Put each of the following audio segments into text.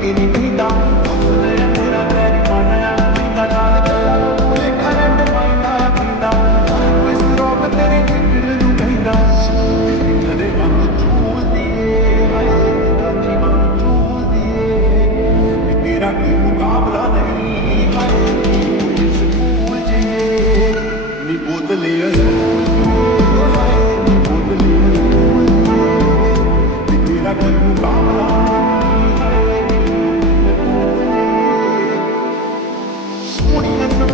ਕਰਕੇ ਨਹੀਂ ਪੀਂਦਾ ਉਸਨੇ ਤੇਰਾ ਤੇਰੀ ਮਾਨਾ ਪੀਂਦਾ ਨਾਲ ਚੱਲਾ ਉਹਨੇ ਕਰੰਟ ਮਾਇਨਾ ਪੀਂਦਾ ਇਸ ਰੋਗ ਤੇਰੇ ਜਿਗਰ ਨੂੰ ਕਹਿੰਦਾ ਕਦੇ ਵਾਂਗ ਚੂਲਦੀ ਏ ਹਾਏ ਜੀਵਨ ਚੂਲਦੀ ਏ ਤੇਰਾ ਕੋਈ ਮੁਕਾਬਲਾ ਨਹੀਂ ਹਾਏ ਇਸ ਸਕੂਲ ਜੀਏ ਨੀ ਬੋਤਲੇ ਕੋਈ ਮੁਕਾਬਲਾ ਸੋਹਣੀ ਨਜ਼ਰ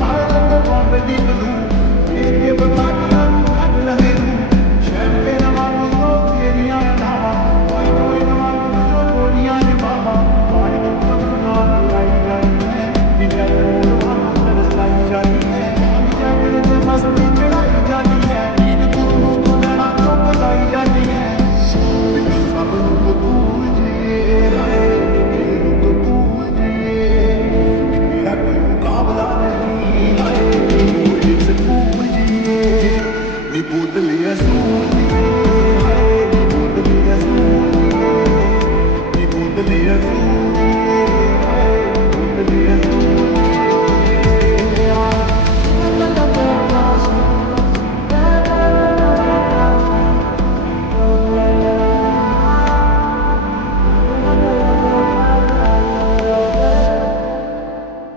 ਬੰਦ ਦੀ ਬਲੂ ਇਹ ਬਤਾਈਆਂ ਕੱਢ ਲਵੇ ਸ਼ੈਂਪੇ ਨਾ ਮੰਗੋ ਤੇਰੀਆਂ ਨਾਵਾਂ ਕੋਈ ਨਾ ਮੰਗੋ ਗੋਲੀਆਂ ਨੇ ਬਾਬਾ ਪਾਣੀ ਤੋਂ ਨਾਲ ਲਾਈ ਜਾਈ ਹੈ ਦਿਲ ਨੂੰ ਅੰਦਰ ਸਾਈ ਜਾਈ ਹੈ ਜਗਰ ਦੇ ਮਸਤੀ ਚੜਾਈ ਜਾਣੀ ਹੈ ਨੀਂਦ ਤੂੰ ਲੈਣਾ ਤੋਂ ਬਤਾਈ ਜਾਣੀ ਹੈ ਸਭ ਨੂੰ ਤੂੰ Mi puta li azul